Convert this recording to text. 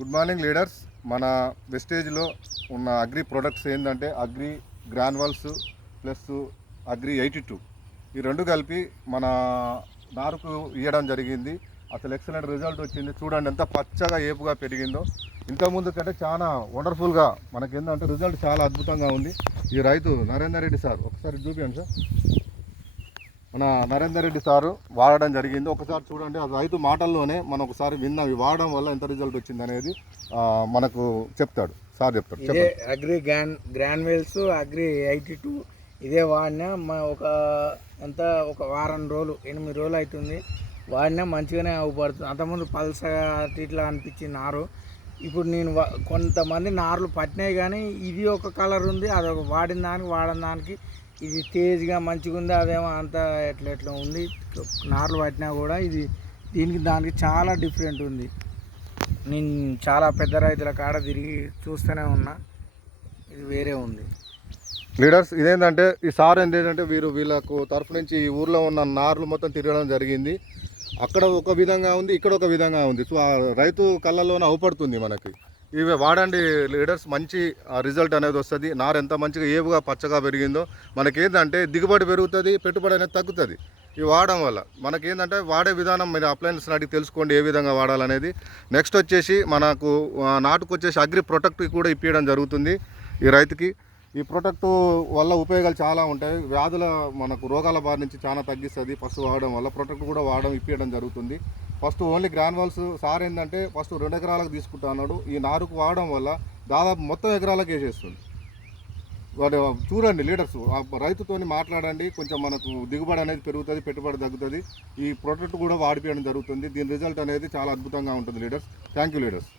Good morning leaders. మన వెస్టేజ్లో ఉన్న agri products ఏంటంటే అగ్రి గ్రాన్యువల్స్ ప్లస్ అగ్రి 82 ఈ రెండు కలిపి మన నారుకు ఇవ్వడం జరిగింది. అసలు ఎక్సలెంట్ రిజల్ట్ వచ్చింది. చూడండి ఎంత పచ్చగా ఏపుగా పెరిగిందో. ఇంతకుముందు కంటే చాలా వండర్ఫుల్గా మనకి ఏంటంటే రిజల్ట్ చాలా అద్భుతంగా ఉంది. ఈ రైతు నరేందర్ రెడ్డి సార్, ఒకసారి చూపించండి సార్. మన నరేందర్ రెడ్డి సారు వాడడం జరిగింది. ఒకసారి చూడండి, ఆ రైతు మాటల్లోనే మనం ఒకసారి విన్నాం. ఇవి వాడడం వల్ల ఎంత రిజల్ట్ వచ్చింది అనేది మనకు చెప్తాడు సార్. చెప్తాడు. ఇదే అగ్రి గ్రాన్యువల్స్ అగ్రి 82 ఇదే వాడినా ఒక వారం రోజులు 8 రోజులు అవుతుంది వాడినా మంచిగానే అవుపడుతుంది. అంతకుముందు పల్సగా ఇట్లా అనిపించింది నారు. ఇప్పుడు నేను కొంతమంది నార్లు పట్టినాయి కానీ ఇది ఒక కలర్ ఉంది, అది ఒక వాడిన దానికి ఇది తేజ్గా మంచిగా ఉంది, అదేమో అంత ఎట్లా ఉంది. నార్లు పట్టినా కూడా ఇది దానికి చాలా డిఫరెంట్ ఉంది. నేను చాలా పెద్ద రైతుల కాడ తిరిగి చూస్తూనే ఉన్నా, ఇది వేరే ఉంది. లీడర్స్ ఇదేంటంటే ఈ సార్ ఏంటంటే వీళ్ళకు తరఫు నుంచి ఈ ఊర్లో ఉన్న నార్లు మొత్తం తిరగడం జరిగింది. అక్కడ ఒక విధంగా ఉంది, ఇక్కడ ఒక విధంగా ఉంది. సో ఆ రైతు కళ్ళల్లోనే అవుపడుతుంది మనకి. ఇవి వాడండి లీడర్స్, మంచి రిజల్ట్ అనేది వస్తుంది. నారు ఎంత మంచిగా ఏపుగా పచ్చగా పెరిగిందో మనకేంటంటే దిగుబడి పెరుగుతుంది, పెట్టుబడి అనేది తగ్గుతుంది. ఇవి వాడడం వల్ల మనకేంటంటే వాడే విధానం మీరు అప్లయన్స్ని అడిగి తెలుసుకోండి ఏ విధంగా వాడాలనేది. నెక్స్ట్ వచ్చేసి మనకు నాటుకు వచ్చేసి అగ్రి ప్రొటెక్ట్ కూడా ఇప్పించడం జరుగుతుంది ఈ రైతుకి. ఈ ప్రొటెక్ట్ వల్ల ఉపయోగాలు చాలా ఉంటాయి. వ్యాధుల మనకు రోగాల బారి నుంచి చాలా తగ్గిస్తుంది ఫస్ట్ వాడడం వల్ల. ప్రొటెక్ట్ కూడా ఇప్పించడం జరుగుతుంది. ఫస్ట్ ఓన్లీ గ్రాన్యువల్స్ సార్ ఏంటంటే ఫస్ట్ 2 ఎకరాలకు తీసుకుంటా అన్నాడు. ఈ నారుకు వాడడం వల్ల దాదాపు మొత్తం ఎకరాలకు వేసేస్తుంది. వాడు చూడండి లీడర్స్, రైతుతోని మాట్లాడండి, కొంచెం మనకు దిగుబడి అనేది పెరుగుతుంది, పెట్టుబడి తగ్గుతుంది. ఈ ప్రొటెక్ట్ కూడా వాడిపోయడం జరుగుతుంది. దీని రిజల్ట్ అనేది చాలా అద్భుతంగా ఉంటుంది లీడర్స్. Thank you leaders.